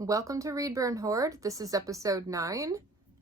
Welcome to Read Burn Hoard. This is episode 9.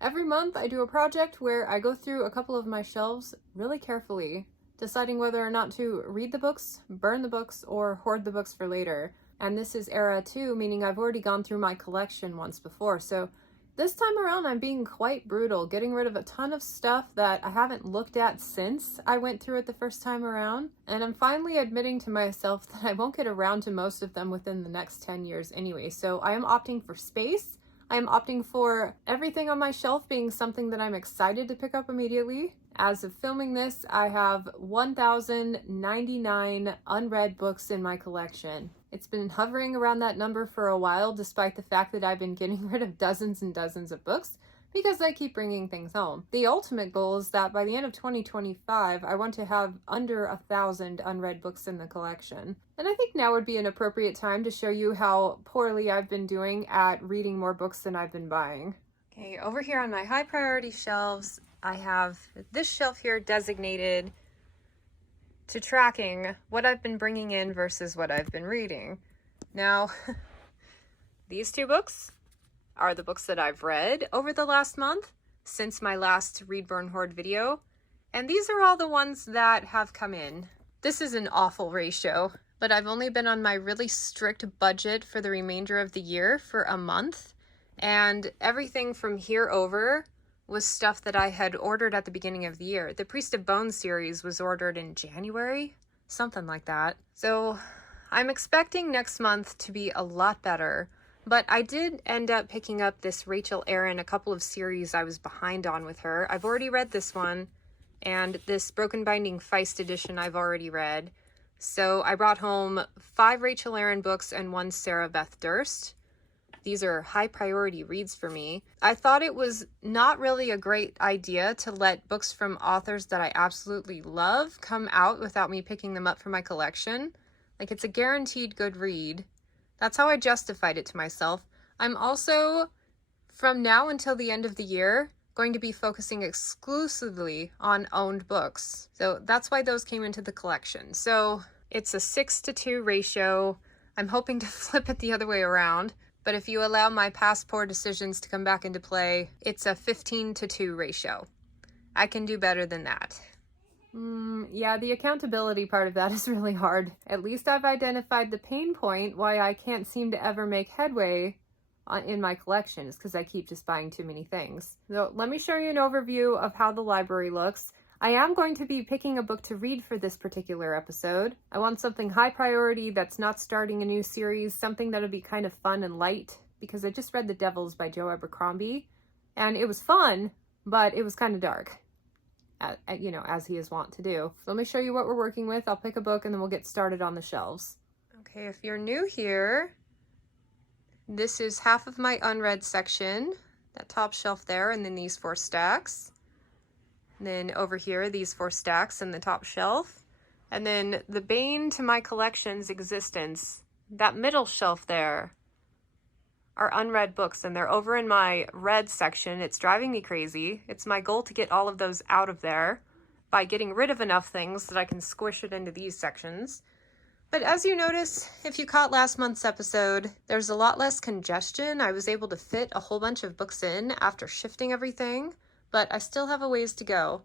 Every month I do a project where I go through a couple of my shelves really carefully, deciding whether or not to read the books, burn the books, or hoard the books for later. And this is era 2, meaning I've already gone through my collection once before, so this time around I'm being quite brutal, getting rid of a ton of stuff that I haven't looked at since I went through it the first time around, and I'm finally admitting to myself that I won't get around to most of them within the next 10 years anyway, so I am opting for space. I am opting for everything on my shelf being something that I'm excited to pick up immediately. As of filming this, I have 1,099 unread books in my collection. It's been hovering around that number for a while, despite the fact that I've been getting rid of dozens and dozens of books because I keep bringing things home. The ultimate goal is that by the end of 2025, I want to have under 1,000 unread books in the collection. And I think now would be an appropriate time to show you how poorly I've been doing at reading more books than I've been buying. Okay, over here on my high priority shelves, I have this shelf here designated to tracking what I've been bringing in versus what I've been reading. Now, these two books are the books that I've read over the last month since my last Read Burn Hoard video, and these are all the ones that have come in. This is an awful ratio, but I've only been on my really strict budget for the remainder of the year for a month, and everything from here over was stuff that I had ordered at the beginning of the year. The Priest of Bones series was ordered in January, something like that. So I'm expecting next month to be a lot better, but I did end up picking up this Rachel Aaron, a couple of series I was behind on with her. I've already read this one, and this Broken Binding Feist edition I've already read. So I brought home 5 Rachel Aaron books and 1 Sarah Beth Durst. These are high priority reads for me. I thought it was not really a great idea to let books from authors that I absolutely love come out without me picking them up for my collection. Like, it's a guaranteed good read. That's how I justified it to myself. I'm also, from now until the end of the year, going to be focusing exclusively on owned books. So that's why those came into the collection. So it's a 6-to-2 ratio. I'm hoping to flip it the other way around. But if you allow my past poor decisions to come back into play, it's a 15-to-2 ratio. I can do better than that. Yeah, the accountability part of that is really hard. At least I've identified the pain point why I can't seem to ever make headway in my collection, is because I keep just buying too many things. So let me show you an overview of how the library looks. I am going to be picking a book to read for this particular episode. I want something high priority that's not starting a new series, something that'll be kind of fun and light, because I just read The Devils by Joe Abercrombie, and it was fun, but it was kind of dark, you know, as he is wont to do. So let me show you what we're working with. I'll pick a book and then we'll get started on the shelves. Okay, if you're new here, this is half of my unread section, that top shelf there, and then these 4 stacks. And then over here, these 4 stacks in the top shelf. And then the bane to my collection's existence, that middle shelf there, are unread books, and they're over in my read section. It's driving me crazy. It's my goal to get all of those out of there by getting rid of enough things that I can squish it into these sections. But as you notice, if you caught last month's episode, there's a lot less congestion. I was able to fit a whole bunch of books in after shifting everything, but I still have a ways to go.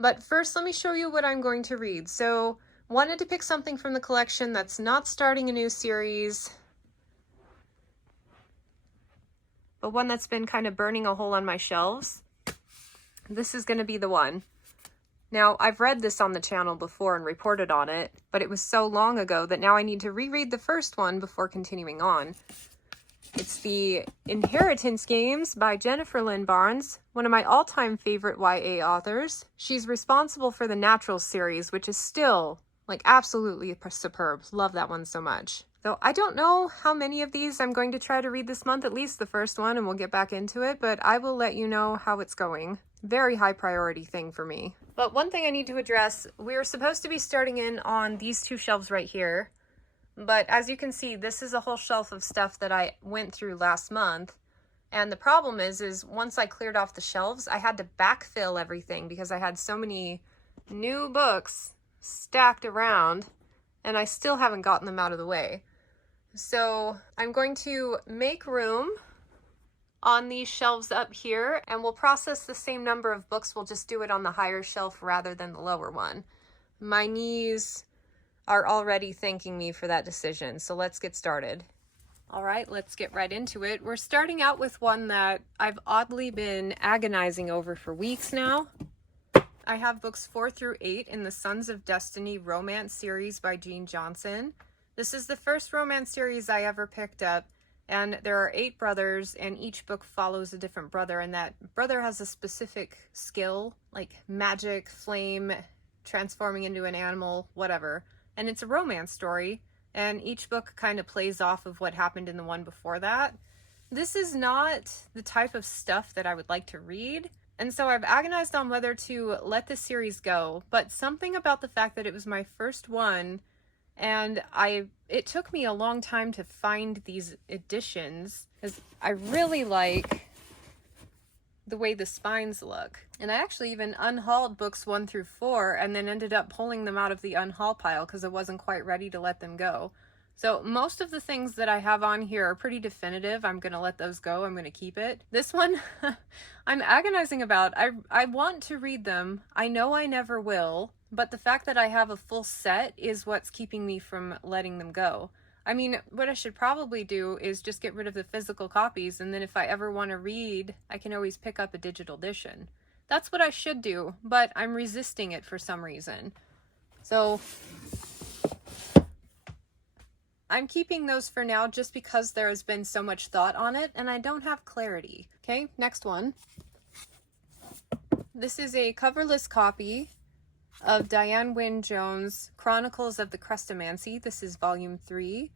But first, let me show you what I'm going to read. So, wanted to pick something from the collection that's not starting a new series, but one that's been kind of burning a hole on my shelves. This is going to be the one. Now, I've read this on the channel before and reported on it, but it was so long ago that now I need to reread the first one before continuing on. It's the Inheritance Games by Jennifer Lynn Barnes, one of my all-time favorite YA authors. She's responsible for the Naturals series, which is still, like, absolutely superb. Love that one so much. Though I don't know how many of these I'm going to try to read this month, at least the first one, and we'll get back into it, but I will let you know how it's going. Very high priority thing for me. But one thing I need to address, we're supposed to be starting in on these 2 shelves right here. But as you can see, this is a whole shelf of stuff that I went through last month. And the problem is once I cleared off the shelves, I had to backfill everything because I had so many new books stacked around, and I still haven't gotten them out of the way. So I'm going to make room on these shelves up here, and we'll process the same number of books. We'll just do it on the higher shelf rather than the lower one. My knees are already thanking me for that decision, so let's get started. All right, let's get right into it. We're starting out with one that I've oddly been agonizing over for weeks now. I have books 4 through 8 in the Sons of Destiny romance series by Jean Johnson. This is the first romance series I ever picked up, and there are 8 brothers, and each book follows a different brother, and that brother has a specific skill, like magic, flame, transforming into an animal, whatever. And it's a romance story, and each book kind of plays off of what happened in the one before that. This is not the type of stuff that I would like to read, and so I've agonized on whether to let this series go, but something about the fact that it was my first one, and it took me a long time to find these editions, because I really like the way the spines look. And I actually even unhauled books 1 through 4 and then ended up pulling them out of the unhaul pile because I wasn't quite ready to let them go. So most of the things that I have on here are pretty definitive. I'm going to let those go. I'm going to keep it. This one, I'm agonizing about. I want to read them. I know I never will, but the fact that I have a full set is what's keeping me from letting them go. I mean, what I should probably do is just get rid of the physical copies, and then if I ever want to read, I can always pick up a digital edition. That's what I should do, but I'm resisting it for some reason. So I'm keeping those for now just because there has been so much thought on it and I don't have clarity. Okay, next one. This is a coverless copy of Diane Wynne Jones' Chronicles of the Crestomancy. This is volume 3.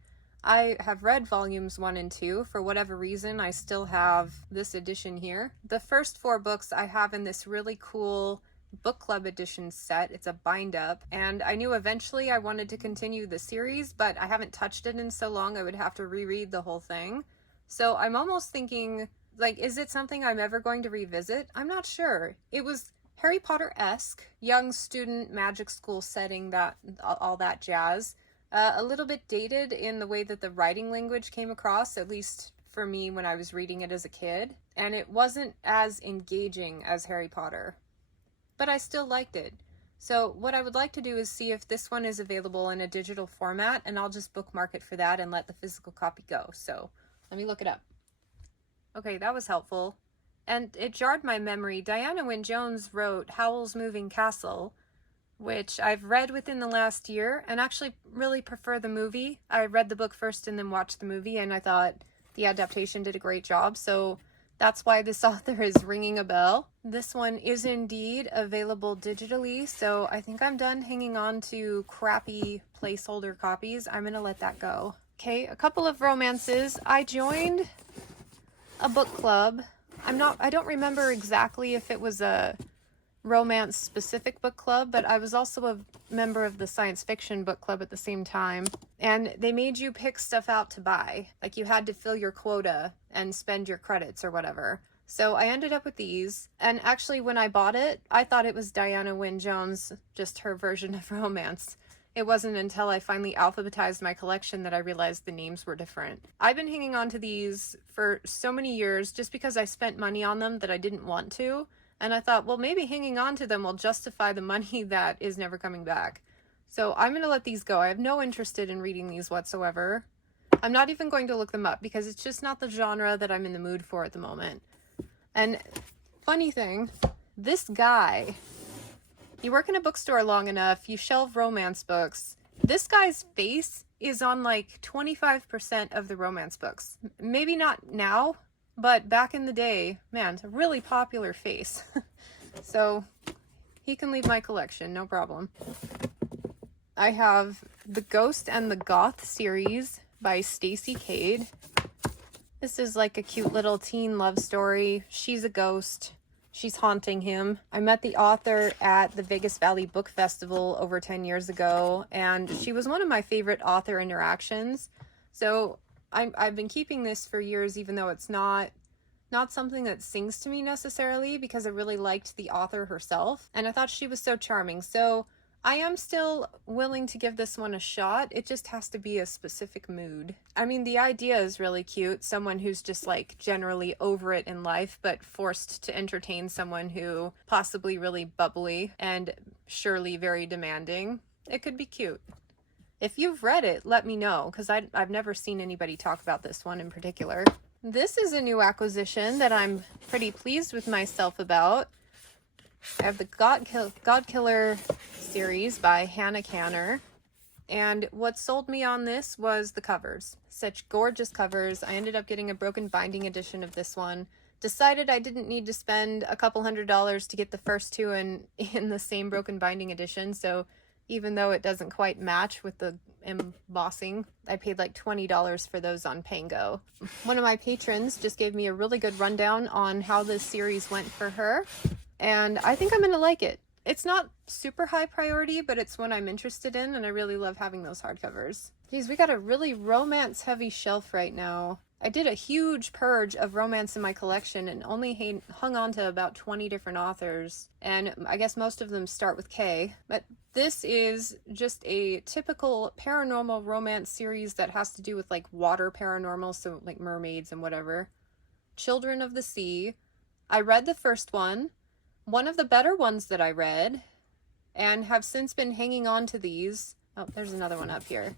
I have read volumes 1 and 2. For whatever reason, I still have this edition here. The first 4 books I have in this really cool book club edition set. It's a bind up, and I knew eventually I wanted to continue the series, but I haven't touched it in so long I would have to reread the whole thing. So I'm almost thinking, like, is it something I'm ever going to revisit? I'm not sure. It was Harry Potter-esque, young student magic school setting, that all that jazz. A little bit dated in the way that the writing language came across, at least for me when I was reading it as a kid, and it wasn't as engaging as Harry Potter. But I still liked it. So what I would like to do is see if this one is available in a digital format, and I'll just bookmark it for that and let the physical copy go. So let me look it up. Okay, that was helpful. And it jarred my memory. Diana Wynne Jones wrote Howl's Moving Castle, which I've read within the last year and actually really prefer the movie. I read the book first and then watched the movie, and I thought the adaptation did a great job. So that's why this author is ringing a bell. This one is indeed available digitally, so I think I'm done hanging on to crappy placeholder copies. I'm gonna let that go. Okay, a couple of romances. I joined a book club. I don't remember exactly if it was a romance specific book club, but I was also a member of the science fiction book club at the same time, and they made you pick stuff out to buy. Like, you had to fill your quota and spend your credits or whatever. So I ended up with these, and actually when I bought it, I thought it was Diana Wynne Jones, just her version of romance. It wasn't until I finally alphabetized my collection that I realized the names were different. I've been hanging on to these for so many years just because I spent money on them that I didn't want to. And I thought, well, maybe hanging on to them will justify the money that is never coming back. So I'm going to let these go. I have no interest in reading these whatsoever. I'm not even going to look them up because it's just not the genre that I'm in the mood for at the moment. And funny thing, this guy, you work in a bookstore long enough, you shelve romance books. This guy's face is on like 25% of the romance books. Maybe not now, but back in the day, man, it's a really popular face. So he can leave my collection, no problem. I have The Ghost and the Goth series by Stacy Cade. This is like a cute little teen love story. She's a ghost. She's haunting him. I met the author at the Vegas Valley Book Festival over 10 years ago, and she was one of my favorite author interactions. So I've been keeping this for years, even though it's not something that sings to me necessarily, because I really liked the author herself, and I thought she was so charming. So I am still willing to give this one a shot. It just has to be a specific mood. I mean, the idea is really cute. Someone who's just like generally over it in life, but forced to entertain someone who possibly really bubbly and surely very demanding. It could be cute. If you've read it, let me know, because I've never seen anybody talk about this one in particular. This is a new acquisition that I'm pretty pleased with myself about. I have the God Killer series by Hannah Canner, and what sold me on this was the covers. Such gorgeous covers. I ended up getting a broken binding edition of this one. Decided I didn't need to spend a couple $100s to get the first two in the same broken binding edition, so even though it doesn't quite match with the embossing, I paid like $20 for those on Pango. One of my patrons just gave me a really good rundown on how this series went for her, and I think I'm gonna like it. It's not super high priority, but it's one I'm interested in, and I really love having those hardcovers. Geez, we got a really romance-heavy shelf right now. I did a huge purge of romance in my collection and only hung on to about 20 different authors, and I guess most of them start with K, but this is just a typical paranormal romance series that has to do with like water paranormal, so like mermaids and whatever. Children of the Sea. I read the first one of the better ones that I read, and have since been hanging on to these. Oh, there's another one up here.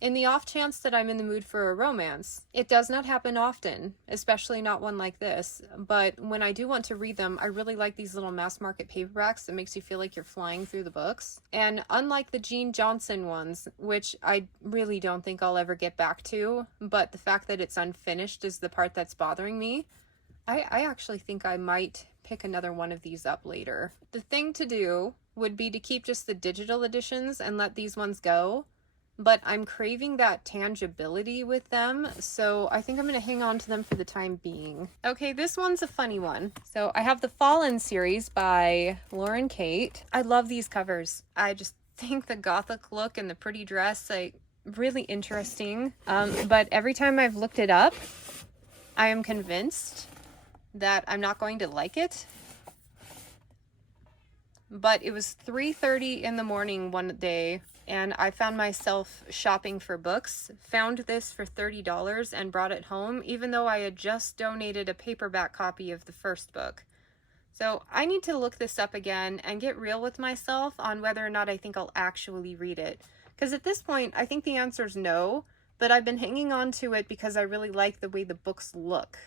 In the off chance that I'm in the mood for a romance. It does not happen often, especially not one like this, but when I do want to read them, I really like these little mass market paperbacks that makes you feel like you're flying through the books. And unlike the Jean Johnson ones, which I really don't think I'll ever get back to, but the fact that it's unfinished is the part that's bothering me, I actually think I might pick another one of these up later. The thing to do would be to keep just the digital editions and let these ones go, but I'm craving that tangibility with them, so I think I'm going to hang on to them for the time being. Okay, this one's a funny one. So I have the Fallen series by Lauren Kate. I love these covers. I just think the gothic look and the pretty dress, like, really interesting. But every time I've looked it up, I am convinced that I'm not going to like it. But it was 3:30 in the morning one day, and I found myself shopping for books, found this for $30 and brought it home, even though I had just donated a paperback copy of the first book. So I need to look this up again and get real with myself on whether or not I think I'll actually read it. Because at this point, I think the answer is no, but I've been hanging on to it because I really like the way the books look.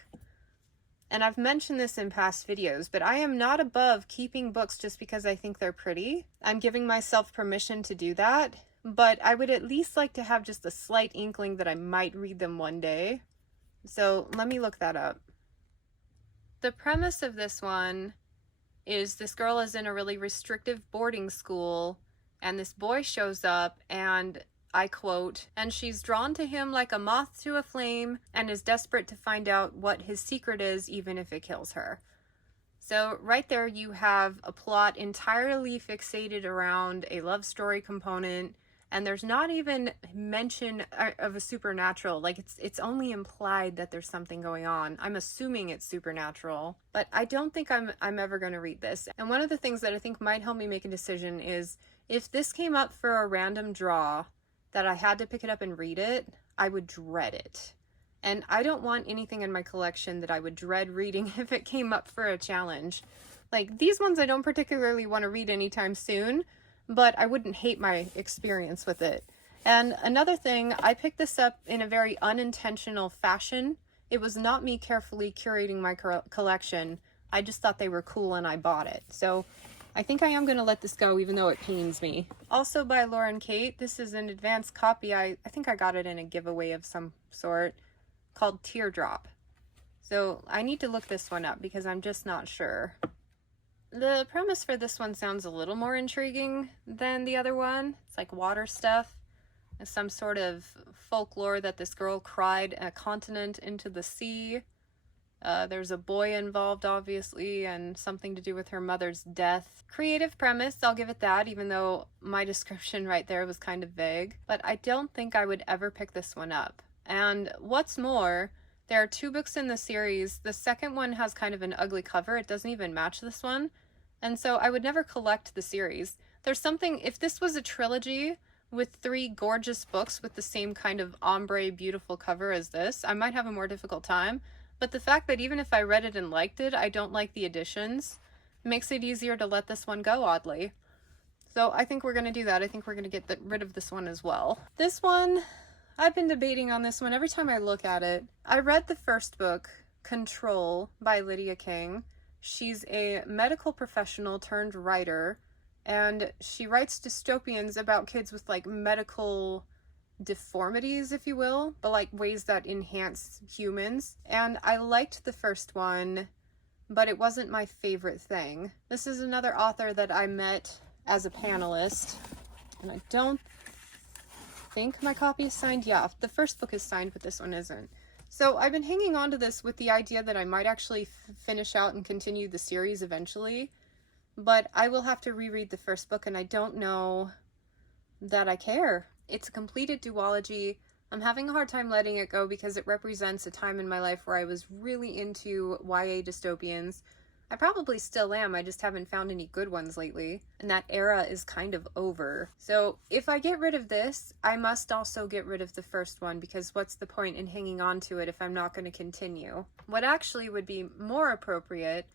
And I've mentioned this in past videos, but I am not above keeping books just because I think they're pretty. I'm giving myself permission to do that, but I would at least like to have just a slight inkling that I might read them one day. So let me look that up. The premise of this one is this girl is in a really restrictive boarding school, and this boy shows up, and I quote, "and she's drawn to him like a moth to a flame and is desperate to find out what his secret is, even if it kills her." So right there you have a plot entirely fixated around a love story component, and there's not even mention of a supernatural. Like it's only implied that there's something going on. I'm assuming it's supernatural, but I don't think I'm ever going to read this. And one of the things that I think might help me make a decision is if this came up for a random draw that I had to pick it up and read it, I would dread it. And I don't want anything in my collection that I would dread reading if it came up for a challenge. Like, these ones I don't particularly want to read anytime soon, but I wouldn't hate my experience with it. And another thing, I picked this up in a very unintentional fashion. It was not me carefully curating my collection. I just thought they were cool and I bought it. So I think I am going to let this go, even though it pains me. Also by Lauren Kate, this is an advanced copy. I think I got it in a giveaway of some sort, called Teardrop. So I need to look this one up because I'm just not sure. The premise for this one sounds a little more intriguing than the other one. It's like water stuff. Some sort of folklore that this girl cried a continent into the sea. There's a boy involved, obviously, and something to do with her mother's death. Creative premise, I'll give it that, even though my description right there was kind of vague. But I don't think I would ever pick this one up. And what's more, there are 2 books in the series. The second one has kind of an ugly cover. It doesn't even match this one. And so I would never collect the series. There's something, if this was a trilogy with 3 gorgeous books with the same kind of ombre beautiful cover as this, I might have a more difficult time. But the fact that even if I read it and liked it, I don't like the additions, makes it easier to let this one go, oddly. So I think we're going to do that. I think we're going to get rid of this one as well. This one, I've been debating on this one every time I look at it. I read the first book, Control by Lydia King. She's a medical professional turned writer, and she writes dystopians about kids with like medical deformities, if you will, but like ways that enhance humans. And I liked the first one, but it wasn't my favorite thing. This is another author that I met as a panelist, and I don't think my copy is signed. Yeah, the first book is signed, but this one isn't. So I've been hanging on to this with the idea that I might actually finish out and continue the series eventually, but I will have to reread the first book, and I don't know that I care. It's a completed duology. I'm having a hard time letting it go because it represents a time in my life where I was really into YA dystopians. I probably still am, I just haven't found any good ones lately, and that era is kind of over. So if I get rid of this, I must also get rid of the first one, because what's the point in hanging on to it if I'm not going to continue? What actually would be more appropriate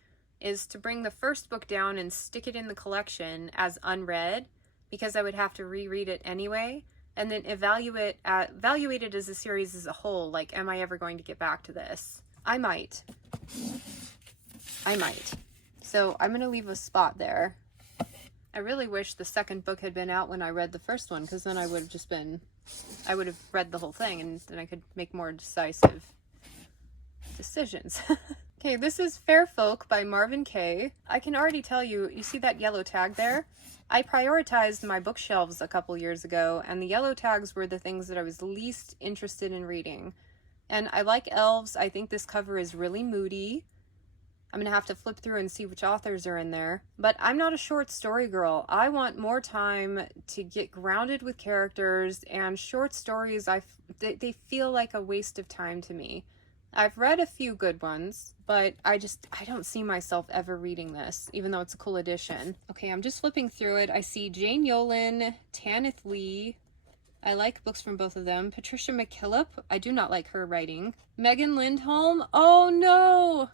is to bring the first book down and stick it in the collection as unread, because I would have to reread it anyway, and then evaluate it as a series as a whole. Like, am I ever going to get back to this? I might. So I'm going to leave a spot there. I really wish the second book had been out when I read the first one, because then I would have read the whole thing, and then I could make more decisive decisions. Okay, this is Fair Folk by Marvin Kay. I can already tell you, you see that yellow tag there? I prioritized my bookshelves a couple years ago, and the yellow tags were the things that I was least interested in reading. And I like elves. I think this cover is really moody. I'm gonna have to flip through and see which authors are in there. But I'm not a short story girl. I want more time to get grounded with characters, and short stories, they feel like a waste of time to me. I've read a few good ones, but I don't see myself ever reading this, even though it's a cool edition. Okay, I'm just flipping through it. I see Jane Yolen, Tanith Lee. I like books from both of them. Patricia McKillop. I do not like her writing. Megan Lindholm. Oh no!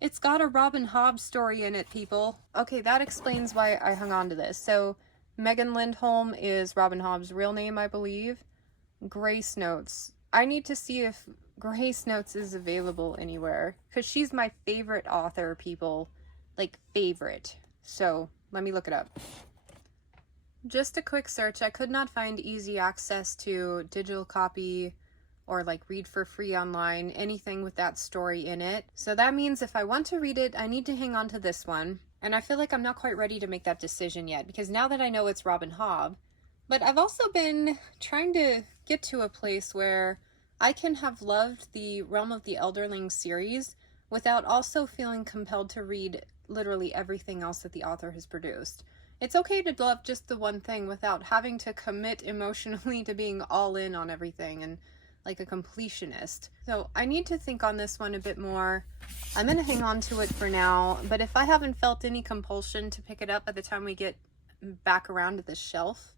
It's got a Robin Hobb story in it, people. Okay, that explains why I hung on to this. So, Megan Lindholm is Robin Hobb's real name, I believe. Grace Notes. I need to see if Grace Notes is available anywhere, because she's my favorite author, people. Like, favorite. So, let me look it up. Just a quick search. I could not find easy access to digital copy or like read for free online, anything with that story in it. So that means if I want to read it, I need to hang on to this one. And I feel like I'm not quite ready to make that decision yet, because now that I know it's Robin Hobb, but I've also been trying to get to a place where I can have loved the Realm of the Elderling series without also feeling compelled to read literally everything else that the author has produced. It's okay to love just the one thing without having to commit emotionally to being all in on everything and like a completionist. So I need to think on this one a bit more. I'm going to hang on to it for now, but if I haven't felt any compulsion to pick it up by the time we get back around to the shelf,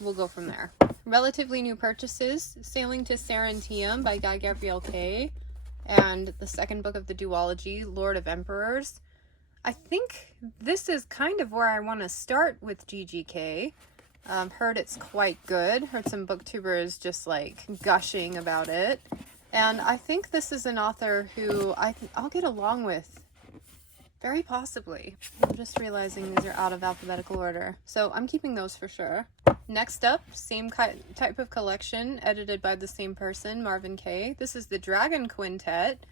we'll go from there. Relatively new purchases: Sailing to Sarantium by Guy Gabriel Kay, and the second book of the duology, Lord of Emperors. I think this is kind of where I want to start with GGK. Heard it's quite good. Heard some booktubers just like gushing about it. And I think this is an author who I'll get along with. Very possibly. I'm just realizing these are out of alphabetical order. So I'm keeping those for sure. Next up, same type of collection, edited by the same person, Marvin Kay. This is the Dragon Quintet.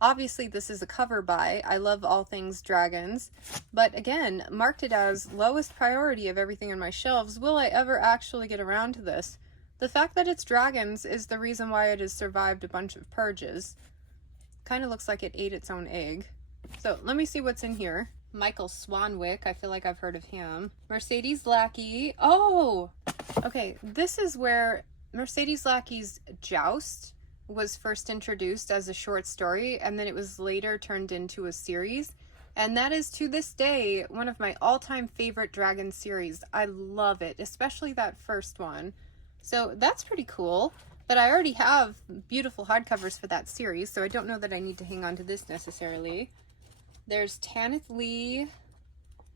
Obviously, this is a cover buy. I love all things dragons. But again, marked it as lowest priority of everything on my shelves. Will I ever actually get around to this? The fact that it's dragons is the reason why it has survived a bunch of purges. Kind of looks like it ate its own egg. So let me see what's in here. Michael Swanwick. I feel like I've heard of him. Mercedes Lackey. Oh! Okay, this is where Mercedes Lackey's Joust was first introduced as a short story, and then it was later turned into a series. And that is, to this day, one of my all-time favorite dragon series. I love it, especially that first one. So that's pretty cool. But I already have beautiful hardcovers for that series, so I don't know that I need to hang on to this necessarily. There's Tanith Lee,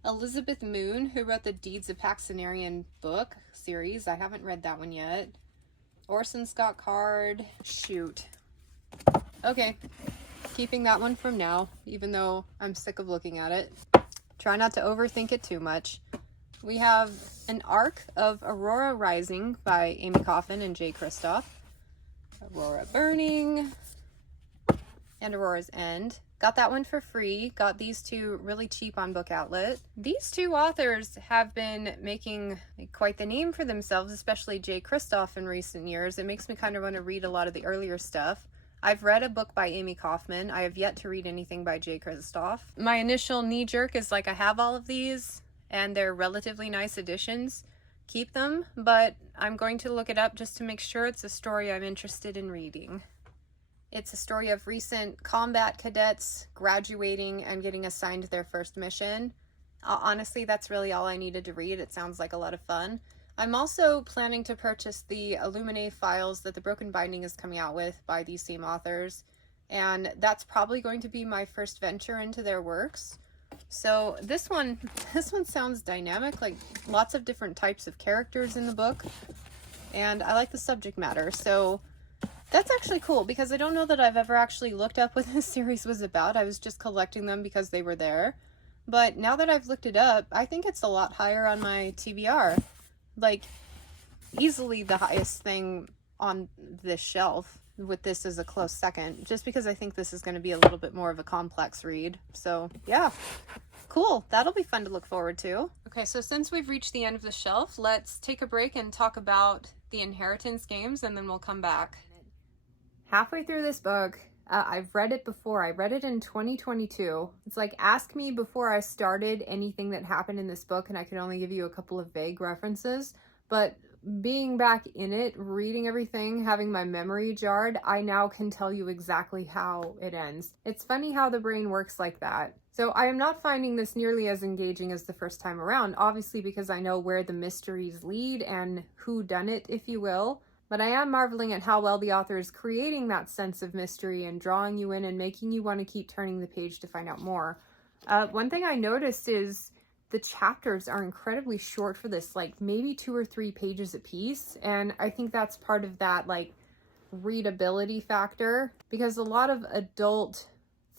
Elizabeth Moon, who wrote the Deeds of Paxenarian book series. I haven't read that one yet. Orson Scott Card. Shoot. Okay. Keeping that one from now, even though I'm sick of looking at it. Try not to overthink it too much. We have an arc of Aurora Rising by Amy Coffin and Jay Kristoff. Aurora Burning. And Aurora's End. Got that one for free. Got these two really cheap on Book Outlet. These two authors have been making quite the name for themselves, especially Jay Kristoff in recent years. It makes me kind of want to read a lot of the earlier stuff. I've read a book by Amy Kaufman. I have yet to read anything by Jay Kristoff. My initial knee-jerk is like, I have all of these, and they're relatively nice editions. Keep them, but I'm going to look it up just to make sure it's a story I'm interested in reading. It's a story of recent combat cadets graduating and getting assigned their first mission. Honestly, that's really all I needed to read. It sounds like a lot of fun. I'm also planning to purchase the Illuminae files that the Broken Binding is coming out with by these same authors, and that's probably going to be my first venture into their works. So this one sounds dynamic, like lots of different types of characters in the book, and I like the subject matter, so that's actually cool because I don't know that I've ever actually looked up what this series was about. I was just collecting them because they were there, but now that I've looked it up, I think it's a lot higher on my TBR. Like, easily the highest thing on this shelf, with this as a close second, just because I think this is going to be a little bit more of a complex read. So yeah, cool. That'll be fun to look forward to. Okay, so since we've reached the end of the shelf, let's take a break and talk about the inheritance games, and then we'll come back. Halfway through this book, I've read it before. I read it in 2022. It's like, ask me before I started anything that happened in this book, and I could only give you a couple of vague references. But being back in it, reading everything, having my memory jarred, I now can tell you exactly how it ends. It's funny how the brain works like that. So I am not finding this nearly as engaging as the first time around, obviously because I know where the mysteries lead and who done it, if you will. But I am marveling at how well the author is creating that sense of mystery and drawing you in and making you want to keep turning the page to find out more. One thing I noticed is the chapters are incredibly short for this, like maybe 2 or 3 pages a piece. And I think that's part of that like readability factor, because a lot of adult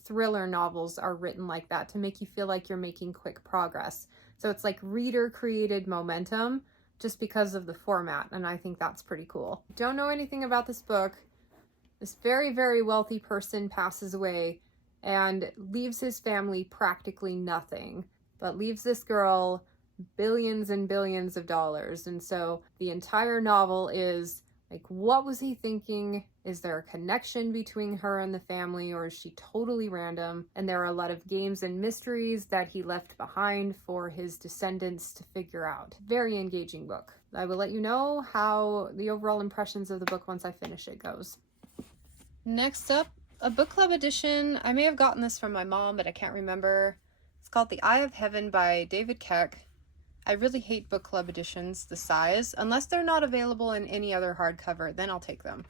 thriller novels are written like that to make you feel like you're making quick progress. So it's like reader created momentum just because of the format, and I think that's pretty cool. Don't know anything about this book. This very, very wealthy person passes away and leaves his family practically nothing, but leaves this girl billions and billions of dollars. And so the entire novel is like, what was he thinking? Is there a connection between her and the family, or is she totally random? And there are a lot of games and mysteries that he left behind for his descendants to figure out. Very engaging book. I will let you know how the overall impressions of the book once I finish it goes. Next up, a book club edition. I may have gotten this from my mom, but I can't remember. It's called The Eye of Heaven by David Keck. I really hate book club editions, the size, unless they're not available in any other hardcover, then I'll take them.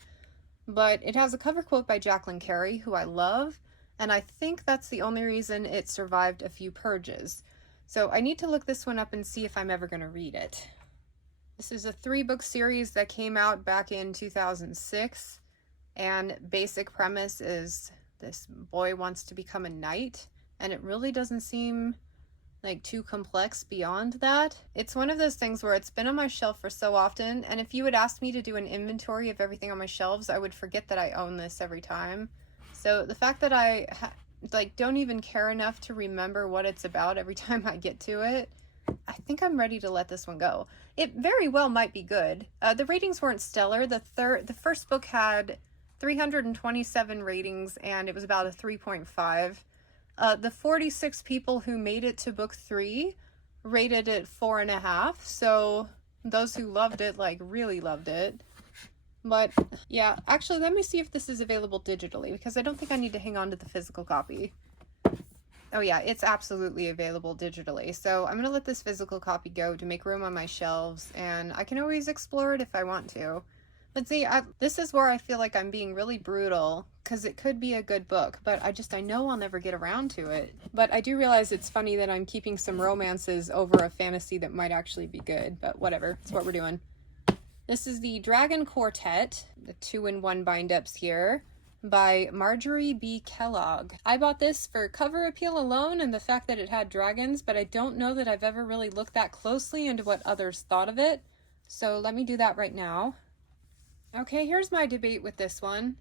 But it has a cover quote by Jacqueline Carey, who I love, and I think that's the only reason it survived a few purges. So I need to look this one up and see if I'm ever going to read it. This is a 3-book series that came out back in 2006, and basic premise is this boy wants to become a knight, and it really doesn't seem like too complex beyond that. It's one of those things where it's been on my shelf for so often, and if you would ask me to do an inventory of everything on my shelves, I would forget that I own this every time. So the fact that I don't even care enough to remember what it's about every time I get to it, I think I'm ready to let this one go. It very well might be good. The ratings weren't stellar. The first book had 327 ratings, and it was about a 3.5. The 46 people who made it to book 3 rated it 4.5, so those who loved it, like, really loved it. But yeah, actually, let me see if this is available digitally, because I don't think I need to hang on to the physical copy. Oh yeah, it's absolutely available digitally. So I'm gonna let this physical copy go to make room on my shelves, and I can always explore it if I want to. But see, this is where I feel like I'm being really brutal, because it could be a good book, but I know I'll never get around to it. But I do realize it's funny that I'm keeping some romances over a fantasy that might actually be good, but whatever, it's what we're doing. This is the Dragon Quartet, the 2-in-1 bind-ups here, by Marjorie B. Kellogg. I bought this for cover appeal alone and the fact that it had dragons, but I don't know that I've ever really looked that closely into what others thought of it. So let me do that right now. Okay, here's my debate with this one.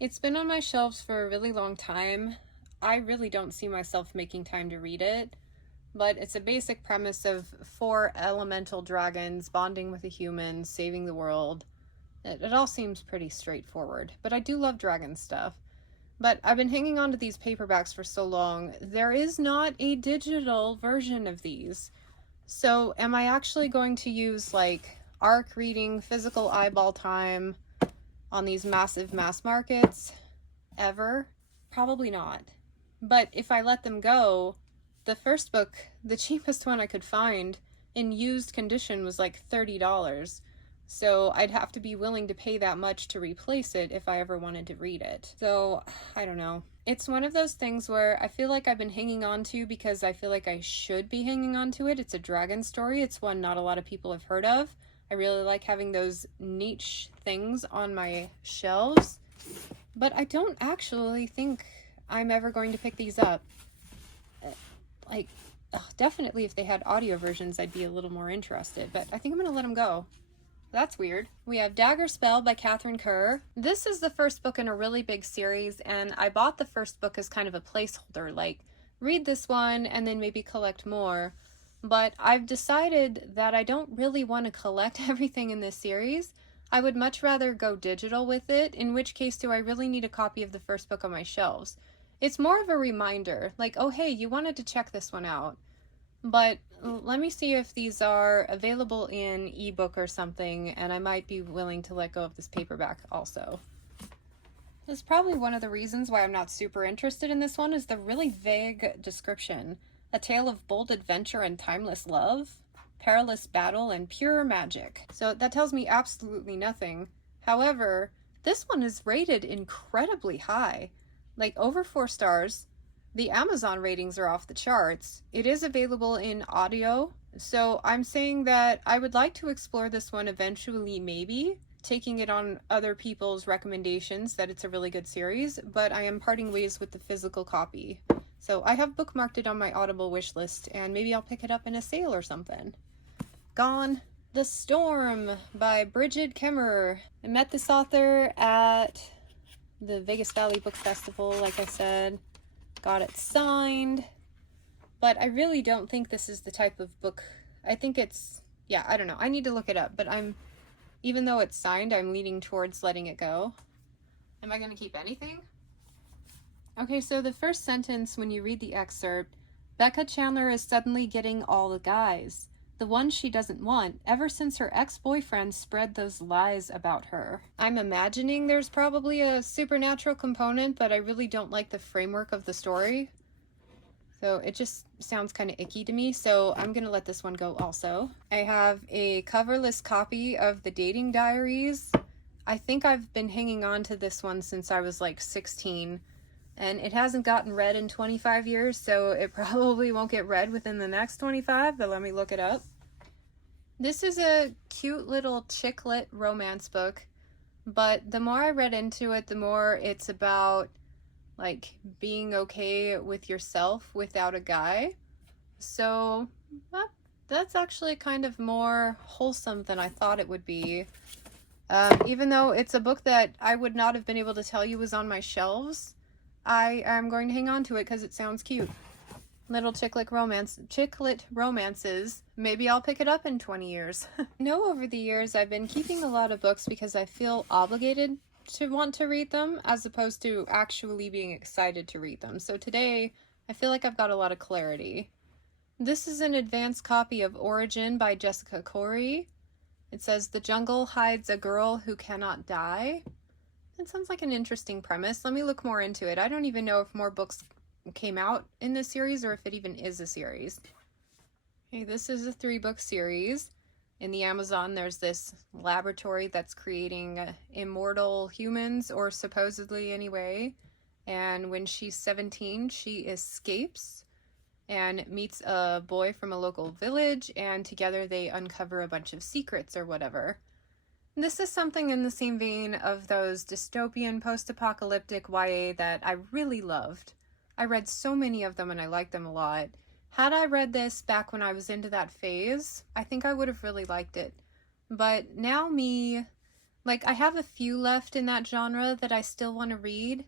It's been on my shelves for a really long time. I really don't see myself making time to read it, but it's a basic premise of 4 elemental dragons bonding with a human, saving the world. It all seems pretty straightforward, but I do love dragon stuff. But I've been hanging on to these paperbacks for so long. There is not a digital version of these. So am I actually going to use like ARC reading, physical eyeball time on these massive mass markets ever? Probably not. But if I let them go, the first book, the cheapest one I could find in used condition, was like $30. So I'd have to be willing to pay that much to replace it if I ever wanted to read it. So I don't know. It's one of those things where I feel like I've been hanging on to because I feel like I should be hanging on to it. It's a dragon story. It's one not a lot of people have heard of. I really like having those niche things on my shelves, but I don't actually think I'm ever going to pick these up. Like, definitely if they had audio versions, I'd be a little more interested, but I think I'm going to let them go. That's weird. We have Dagger Spell by Catherine Kerr. This is the first book in a really big series, and I bought the first book as kind of a placeholder, like, read this one and then maybe collect more. But I've decided that I don't really want to collect everything in this series. I would much rather go digital with it, in which case do I really need a copy of the first book on my shelves. It's more of a reminder, like, oh hey, you wanted to check this one out. But let me see if these are available in ebook or something, and I might be willing to let go of this paperback also. This is probably one of the reasons why I'm not super interested in this one, is the really vague description. A tale of bold adventure and timeless love, perilous battle, and pure magic. So that tells me absolutely nothing. However, this one is rated incredibly high, like over 4 stars. The Amazon ratings are off the charts. It is available in audio, so I'm saying that I would like to explore this one eventually, maybe, taking it on other people's recommendations that it's a really good series, but I am parting ways with the physical copy. So I have bookmarked it on my Audible wish list, and maybe I'll pick it up in a sale or something. Gone. The Storm by Bridget Kimmerer. I met this author at the Vegas Valley Book Festival, like I said. Got it signed, but I really don't think this is the type of book. I think it's, yeah, I don't know. I need to look it up, but even though it's signed, I'm leaning towards letting it go. Am I going to keep anything? Okay, so the first sentence when you read the excerpt, Becca Chandler is suddenly getting all the guys. The ones she doesn't want, ever since her ex-boyfriend spread those lies about her. I'm imagining there's probably a supernatural component, but I really don't like the framework of the story. So it just sounds kind of icky to me, so I'm gonna let this one go also. I have a coverless copy of The Dating Diaries. I think I've been hanging on to this one since I was like 16, and it hasn't gotten read in 25 years, so it probably won't get read within the next 25, but let me look it up. This is a cute little chick lit romance book, but the more I read into it, the more it's about like being okay with yourself without a guy. So that's actually kind of more wholesome than I thought it would be. Even though it's a book that I would not have been able to tell you was on my shelves, I am going to hang on to it because it sounds cute. Little chicklit romances. Maybe I'll pick it up in 20 years. I know over the years I've been keeping a lot of books because I feel obligated to want to read them as opposed to actually being excited to read them. So today I feel like I've got a lot of clarity. This is an advanced copy of Origin by Jessica Corey. It says, the jungle hides a girl who cannot die. That sounds like an interesting premise. Let me look more into it. I don't even know if more books came out in this series or if it even is a series. Okay, this is a 3-book series. In the Amazon, there's this laboratory that's creating immortal humans, or supposedly anyway. And when she's 17, she escapes and meets a boy from a local village, and together they uncover a bunch of secrets or whatever. This is something in the same vein of those dystopian post-apocalyptic YA that I really loved. I read so many of them and I liked them a lot. Had I read this back when I was into that phase, I think I would have really liked it. But now I have a few left in that genre that I still want to read,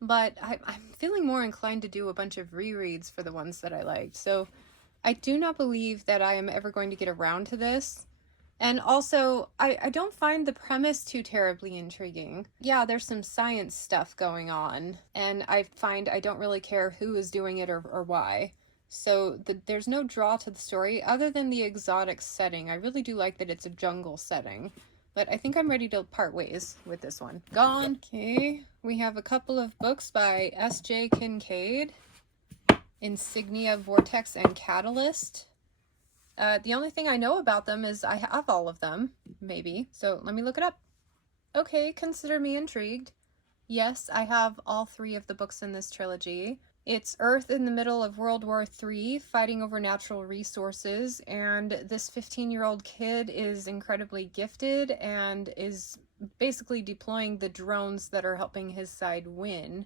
but I'm feeling more inclined to do a bunch of rereads for the ones that I liked. So I do not believe that I am ever going to get around to this. And also, I don't find the premise too terribly intriguing. Yeah, there's some science stuff going on, and I find I don't really care who is doing it or why. So there's no draw to the story other than the exotic setting. I really do like that it's a jungle setting. But I think I'm ready to part ways with this one. Gone. Okay, we have a couple of books by S.J. Kincaid. Insignia, Vortex, and Catalyst. The only thing I know about them is I have all of them, maybe. So let me look it up. Okay, consider me intrigued. Yes, I have all 3 of the books in this trilogy. It's Earth in the middle of World War III, fighting over natural resources, and this 15-year-old kid is incredibly gifted and is basically deploying the drones that are helping his side win.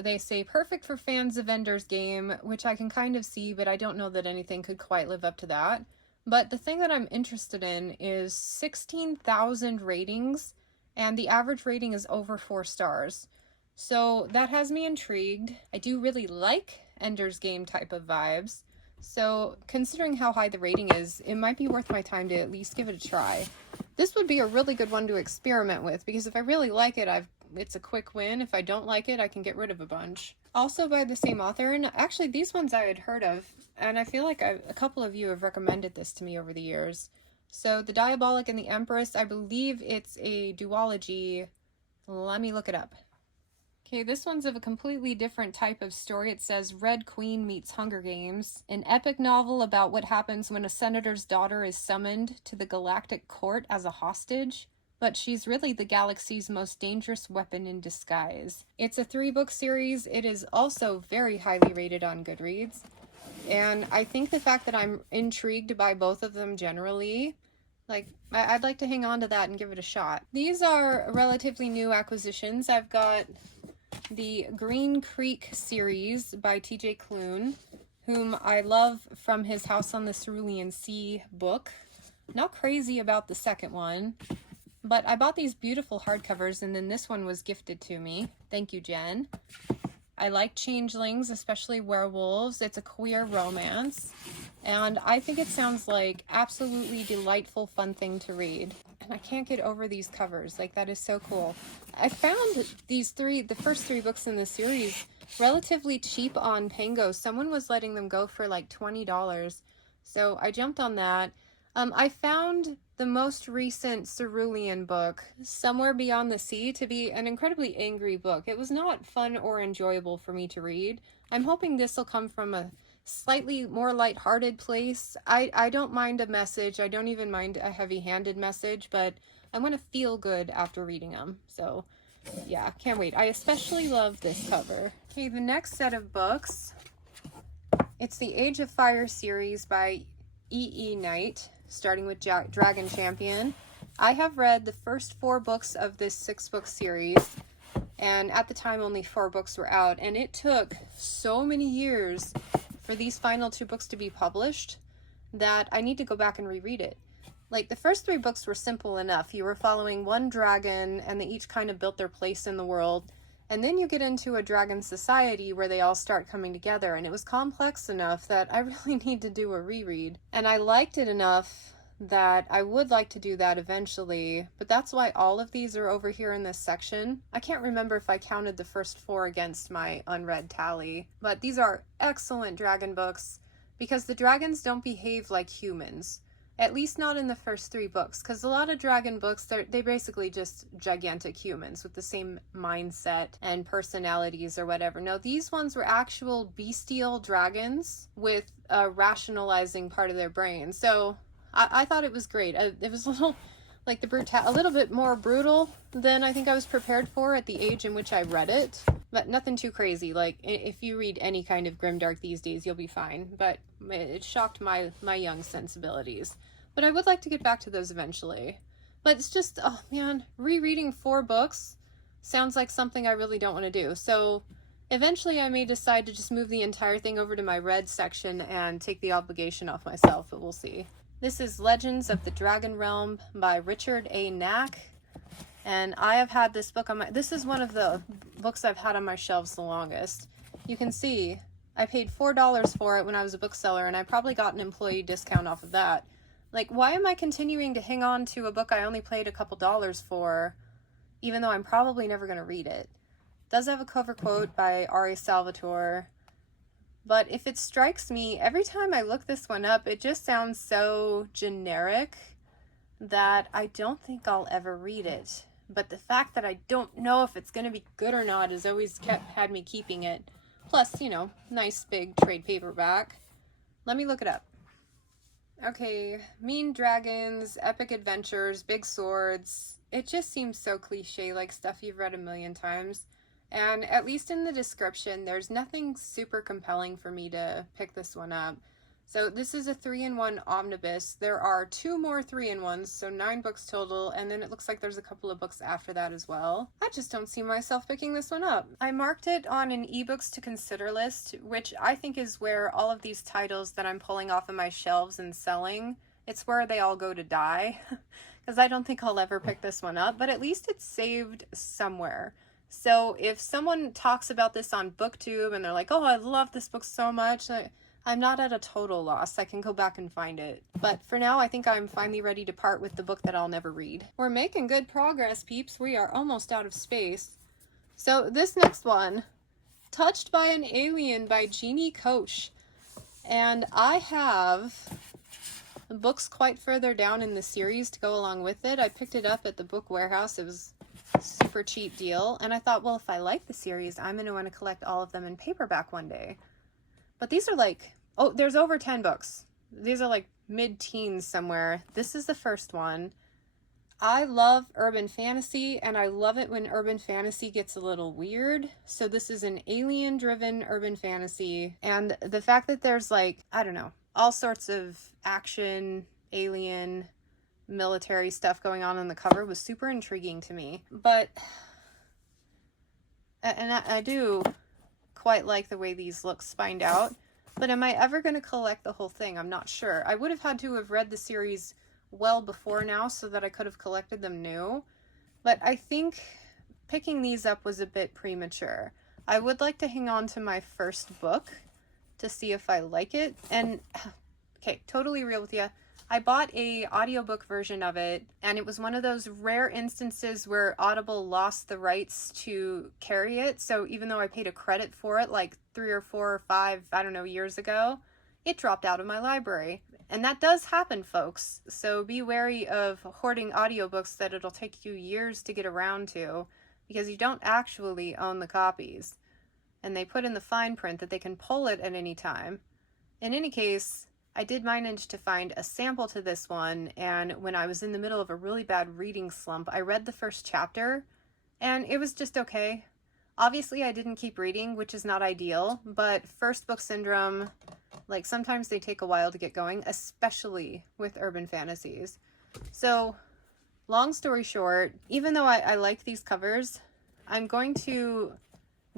They say perfect for fans of Ender's Game, which I can kind of see, but I don't know that anything could quite live up to that. But the thing that I'm interested in is 16,000 ratings, and the average rating is over 4 stars. So that has me intrigued. I do really like Ender's Game type of vibes. So considering how high the rating is, it might be worth my time to at least give it a try. This would be a really good one to experiment with, because if I really like it, it's a quick win. If I don't like it, I can get rid of a bunch. Also by the same author, and actually these ones I had heard of, and I feel like a couple of you have recommended this to me over the years. So The Diabolic and the Empress, I believe it's a duology. Let me look it up. Okay, this one's of a completely different type of story. It says Red Queen meets Hunger Games, an epic novel about what happens when a senator's daughter is summoned to the galactic court as a hostage, but she's really the galaxy's most dangerous weapon in disguise. It's a 3-book series. It is also very highly rated on Goodreads, and I think the fact that I'm intrigued by both of them generally, I'd like to hang on to that and give it a shot. These are relatively new acquisitions. I've got the Green Creek series by T.J. Klune, whom I love from his House on the Cerulean Sea book. Not crazy about the second one, but I bought these beautiful hardcovers, and then this one was gifted to me. Thank you, Jen. I like changelings, especially werewolves. It's a queer romance, and I think it sounds like absolutely delightful, fun thing to read. And I can't get over these covers. That is so cool. I found the first 3 books in the series relatively cheap on Pango. Someone was letting them go for like $20. So I jumped on that. I found the most recent Cerulean book, Somewhere Beyond the Sea, to be an incredibly angry book. It was not fun or enjoyable for me to read. I'm hoping this will come from a slightly more lighthearted place. I don't mind a message. I don't even mind a heavy-handed message, but I want to feel good after reading them. So yeah, can't wait. I especially love this cover. Okay, the next set of books, it's the Age of Fire series by E.E. Knight, starting with Dragon Champion. I have read the first 4 books of this 6-book series, and at the time only 4 books were out, and it took so many years for these final 2 books to be published that I need to go back and reread it. The first 3 books were simple enough. You were following one dragon, and they each kind of built their place in the world. And then you get into a dragon society where they all start coming together, and it was complex enough that I really need to do a reread. And I liked it enough that I would like to do that eventually, but that's why all of these are over here in this section. I can't remember if I counted the first 4 against my unread tally, but these are excellent dragon books because the dragons don't behave like humans. At least not in the first 3 books, because a lot of dragon books, they basically just gigantic humans with the same mindset and personalities or whatever. No, these ones were actual bestial dragons with a rationalizing part of their brain. So I thought it was great. It was a little like a little bit more brutal than I think I was prepared for at the age in which I read it, but nothing too crazy. Like, if you read any kind of grimdark these days, you'll be fine, but it shocked my young sensibilities. But I would like to get back to those eventually. But it's just, oh man, rereading 4 books sounds like something I really don't want to do. So eventually I may decide to just move the entire thing over to my read section and take the obligation off myself, but we'll see. This is Legends of the Dragon Realm by Richard A. Knack. And I have had this book on this is one of the books I've had on my shelves the longest. You can see I paid $4 for it when I was a bookseller, and I probably got an employee discount off of that. Like, why am I continuing to hang on to a book I only paid a couple dollars for, even though I'm probably never going to read it? It does have a cover quote by R.A. Salvatore. But if it strikes me, every time I look this one up, it just sounds so generic that I don't think I'll ever read it. But the fact that I don't know if it's going to be good or not has always had me keeping it. Plus, you know, nice big trade paperback. Let me look it up. Okay, mean dragons, epic adventures, big swords. It just seems so cliche, like stuff you've read a million times. And at least in the description, there's nothing super compelling for me to pick this one up. So this is a 3-in-1 omnibus. There are 2 more 3-in-1s, so 9 books total, and then it looks like there's a couple of books after that as well. I just don't see myself picking this one up. I marked it on an ebooks to consider list, which I think is where all of these titles that I'm pulling off of my shelves and selling, it's where they all go to die, because I don't think I'll ever pick this one up, but at least it's saved somewhere. So if someone talks about this on BookTube and they're like, oh, I love this book so much, I'm not at a total loss. I can go back and find it. But for now, I think I'm finally ready to part with the book that I'll never read. We're making good progress, peeps. We are almost out of space. So this next one, Touched by an Alien by Jeannie Koch. And I have books quite further down in the series to go along with it. I picked it up at the book warehouse. It was super cheap deal, and I thought, well, if I like the series, I'm going to want to collect all of them in paperback one day. But these are like, oh, there's over 10 books. These are like mid-teens somewhere. This is the first one. I love urban fantasy, and I love it when urban fantasy gets a little weird. So this is an alien-driven urban fantasy, and the fact that there's like, I don't know, all sorts of action, alien, military stuff going on the cover was super intriguing to me. But and I do quite like the way these looks spined out, but am I ever going to collect the whole thing? I'm not sure. I would have had to have read the series well before now so that I could have collected them new, but I think picking these up was a bit premature. I would like to hang on to my first book to see if I like it. And okay, totally real with you, I bought a audiobook version of it, and it was one of those rare instances where Audible lost the rights to carry it. So even though I paid a credit for it like 3 or 4 or 5, I don't know, years ago, it dropped out of my library. And that does happen, folks. So be wary of hoarding audiobooks that it'll take you years to get around to, because you don't actually own the copies. And they put in the fine print that they can pull it at any time. In any case, I did manage to find a sample to this one, and when I was in the middle of a really bad reading slump, I read the first chapter, and it was just okay. Obviously, I didn't keep reading, which is not ideal, but first book syndrome, like sometimes they take a while to get going, especially with urban fantasies. So, long story short, even though I like these covers, I'm going to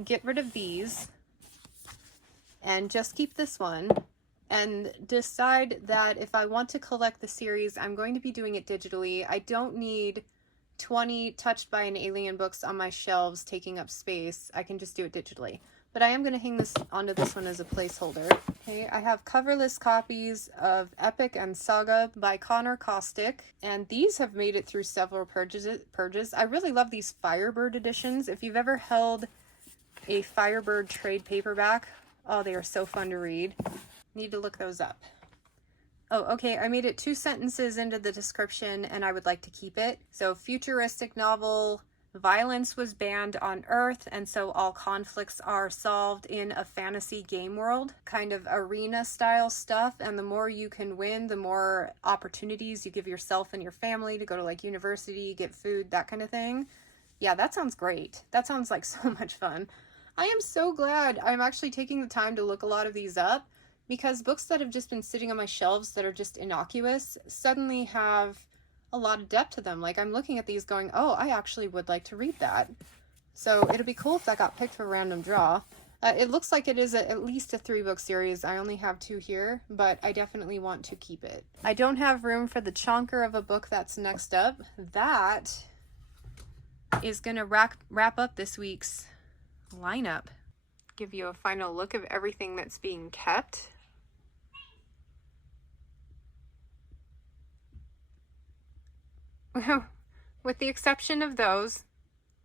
get rid of these and just keep this one, and decide that if I want to collect the series, I'm going to be doing it digitally. I don't need 20 Touched by an Alien books on my shelves taking up space. I can just do it digitally. But I am going to hang this onto this one as a placeholder. Okay, I have coverless copies of Epic and Saga by Connor Caustic, and these have made it through several purges. I really love these Firebird editions. If you've ever held a Firebird trade paperback, oh, they are so fun to read. Need to look those up. Oh, okay, I made it 2 sentences into the description and I would like to keep it. So, futuristic novel, violence was banned on Earth, and so all conflicts are solved in a fantasy game world, kind of arena style stuff. And the more you can win, the more opportunities you give yourself and your family to go to like university, get food, that kind of thing. Yeah, that sounds great. That sounds like so much fun. I am so glad I'm actually taking the time to look a lot of these up, because books that have just been sitting on my shelves that are just innocuous suddenly have a lot of depth to them. Like, I'm looking at these going, oh, I actually would like to read that. So it'll be cool if that got picked for a random draw. It looks like it is at least a 3-book series. I only have 2 here, but I definitely want to keep it. I don't have room for the chonker of a book that's next up. That is going to wrap up this week's lineup. Give you a final look of everything that's being kept. With the exception of those,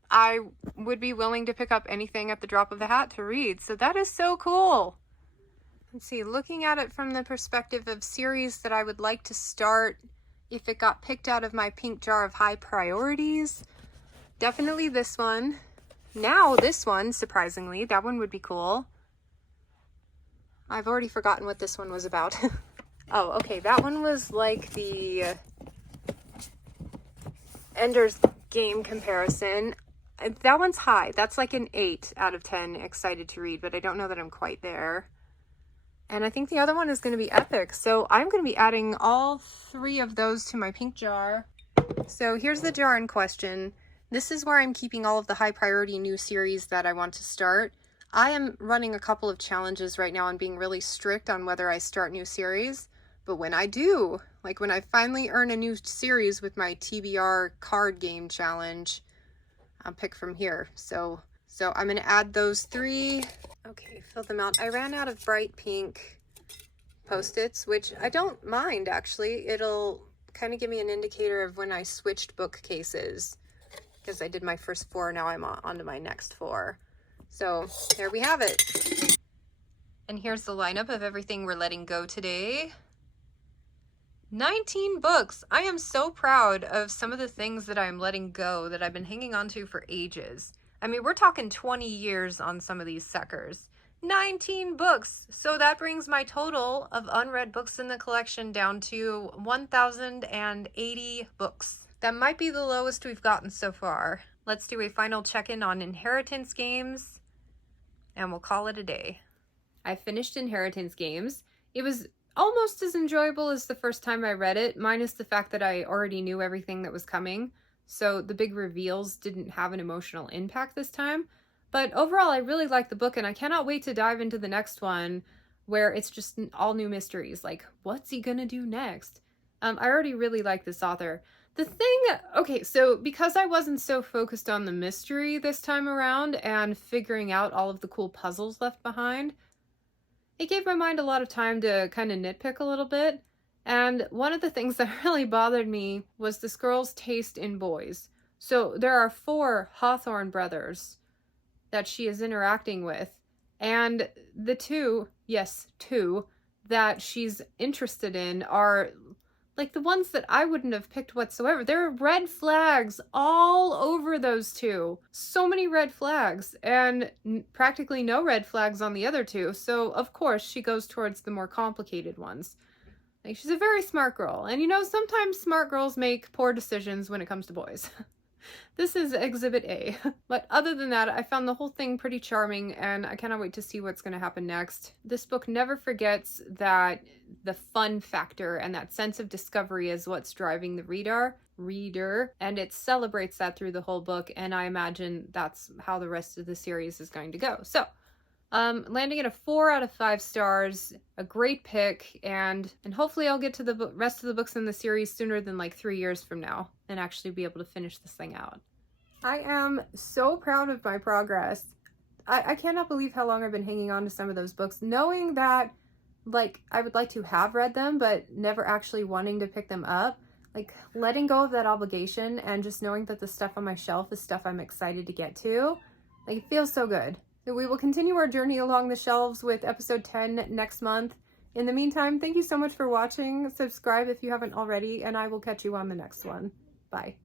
I would be willing to pick up anything at the drop of a hat to read. So that is so cool. Let's see, looking at it from the perspective of series that I would like to start if it got picked out of my pink jar of high priorities, definitely this one. Now this one, surprisingly, that one would be cool. I've already forgotten what this one was about. Oh, okay, that one was like the Ender's Game comparison. That one's high. That's like an 8 out of 10 excited to read, but I don't know that I'm quite there. And I think the other one is going to be epic. So I'm going to be adding all 3 of those to my pink jar. So here's the jar in question. This is where I'm keeping all of the high priority new series that I want to start. I am running a couple of challenges right now and being really strict on whether I start new series. But when I do, like when I finally earn a new series with my TBR card game challenge, I'll pick from here. So I'm going to add those 3. Okay, fill them out. I ran out of bright pink Post-its, which I don't mind actually. It'll kind of give me an indicator of when I switched bookcases, because I did my first 4, now I'm on to my next 4. So there we have it. And here's the lineup of everything we're letting go today. 19 books. I am so proud of some of the things that I'm letting go that I've been hanging on to for ages. I mean, we're talking 20 years on some of these suckers. 19 books. So that brings my total of unread books in the collection down to 1,080 books. That might be the lowest we've gotten so far. Let's do a final check-in on Inheritance Games, and we'll call it a day. I finished Inheritance Games. It was almost as enjoyable as the first time I read it, minus the fact that I already knew everything that was coming. So the big reveals didn't have an emotional impact this time. But overall, I really like the book, and I cannot wait to dive into the next one where it's just all new mysteries. Like, what's he gonna do next? I already really like this author. The thing, okay, so because I wasn't so focused on the mystery this time around and figuring out all of the cool puzzles left behind, it gave my mind a lot of time to kind of nitpick a little bit. And one of the things that really bothered me was this girl's taste in boys. So there are 4 Hawthorne brothers that she is interacting with. And the 2, yes, 2, that she's interested in are like the ones that I wouldn't have picked whatsoever. There are red flags all over those 2. So many red flags, and practically no red flags on the other 2. So of course she goes towards the more complicated ones. Like, she's a very smart girl. And you know, sometimes smart girls make poor decisions when it comes to boys. This is Exhibit A. But other than that, I found the whole thing pretty charming, and I cannot wait to see what's going to happen next. This book never forgets that the fun factor and that sense of discovery is what's driving the reader, and it celebrates that through the whole book, and I imagine that's how the rest of the series is going to go. So, landing at a 4 out of 5 stars, a great pick, and hopefully I'll get to the rest of the books in the series sooner than like 3 years from now and actually be able to finish this thing out. I am so proud of my progress. I cannot believe how long I've been hanging on to some of those books, knowing that like I would like to have read them, but never actually wanting to pick them up. Like, letting go of that obligation and just knowing that the stuff on my shelf is stuff I'm excited to get to. Like, it feels so good. So we will continue our journey along the shelves with episode 10 next month, In the meantime, thank you so much for watching. Subscribe if you haven't already, and I will catch you on the next one. Bye.